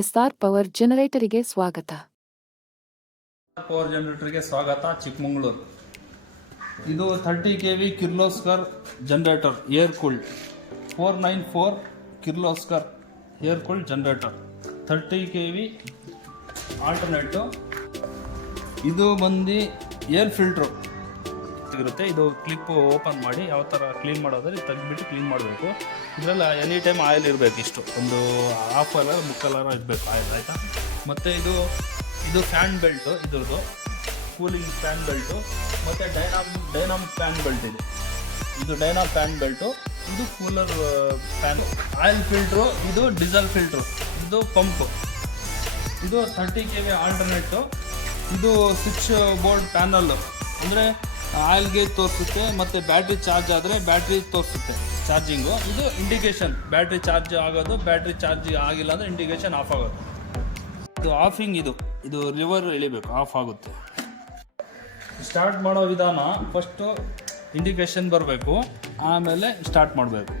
S R power ಜನರೇಟರಿಗೆ ಸ್ವಾಗತ. Power ಜನರೇಟರ್ಗೆ ಸ್ವಾಗತ. ಚಿಕ್ಕಮಗಳೂರು. ಇದು 30 kV Kirloskar generator air cooled 494 Kirloskar air cooled generator 30 kV alternator. ಇದು ಬಂದು ಏರ್ ಫಿಲ್ಟ್ರು ಇರುತ್ತೆ. ಇದು ಕ್ಲಿಪ್ ಓಪನ್ ಮಾಡಿ ಯಾವ ಥರ ಕ್ಲೀನ್ ಮಾಡೋದ್ರೆ ತೆಗೆದ್ಬಿಟ್ಟು ಕ್ಲೀನ್ ಮಾಡಬೇಕು. ಇದರಲ್ಲಿ ಎನಿ ಟೈಮ್ ಆಯಿಲ್ ಇರಬೇಕು. ಇಷ್ಟು ಒಂದು ಹಾಫ್ ಕಲರ್ ಮುಕ್ಕಾಲರ ಇರಬೇಕು ಆಯಿಲ್, ಆಯಿತಾ. ಮತ್ತು ಇದು ಫ್ಯಾನ್ ಬೆಲ್ಟು, ಇದ್ರದ್ದು ಕೂಲಿಂಗ್ ಫ್ಯಾನ್ ಬೆಲ್ಟು. ಮತ್ತು ಡೈನಾಮಿಕ್ ಫ್ಯಾನ್ ಬೆಲ್ಟ್ ಇದೆ. ಇದು ಡೈನಾಮಿಕ್ ಫ್ಯಾನ್ ಬೆಲ್ಟು. ಇದು ಕೂಲರ್ ಫ್ಯಾನು. Oil filter. ಇದು ಡೀಸೆಲ್ ಫಿಲ್ಟ್ರು. ಇದು ಪಂಪು. ಇದು 30 kV ಆಲ್ಟರ್ನೇಟು. ಇದು ಸ್ವಿಚ್ ಬೋರ್ಡ್ ಪ್ಯಾನಲ್ಲು, ಅಂದರೆ ಆಯಿಲ್ಗೆ ತೋರಿಸುತ್ತೆ. ಮತ್ತು ಬ್ಯಾಟ್ರಿ ಚಾರ್ಜ್ ಆದರೆ ಬ್ಯಾಟ್ರಿ ತೋರಿಸುತ್ತೆ ಚಾರ್ಜಿಂಗು. ಇದು ಇಂಡಿಕೇಶನ್, ಬ್ಯಾಟ್ರಿ ಚಾರ್ಜ್ ಆಗೋದು, ಬ್ಯಾಟ್ರಿ ಚಾರ್ಜ್ ಆಗಿಲ್ಲ ಅಂದರೆ ಇಂಡಿಕೇಶನ್ ಆಫ್ ಆಗೋದು. ಇದು ಆಫಿಂಗ್. ಇದು ಲಿವರ್ ಎಳಿಬೇಕು, ಆಫ್ ಆಗುತ್ತೆ. ಸ್ಟಾರ್ಟ್ ಮಾಡೋ ವಿಧಾನ, ಫಸ್ಟು ಇಂಡಿಕೇಶನ್ ಬರಬೇಕು, ಆಮೇಲೆ ಸ್ಟಾರ್ಟ್ ಮಾಡಬೇಕು.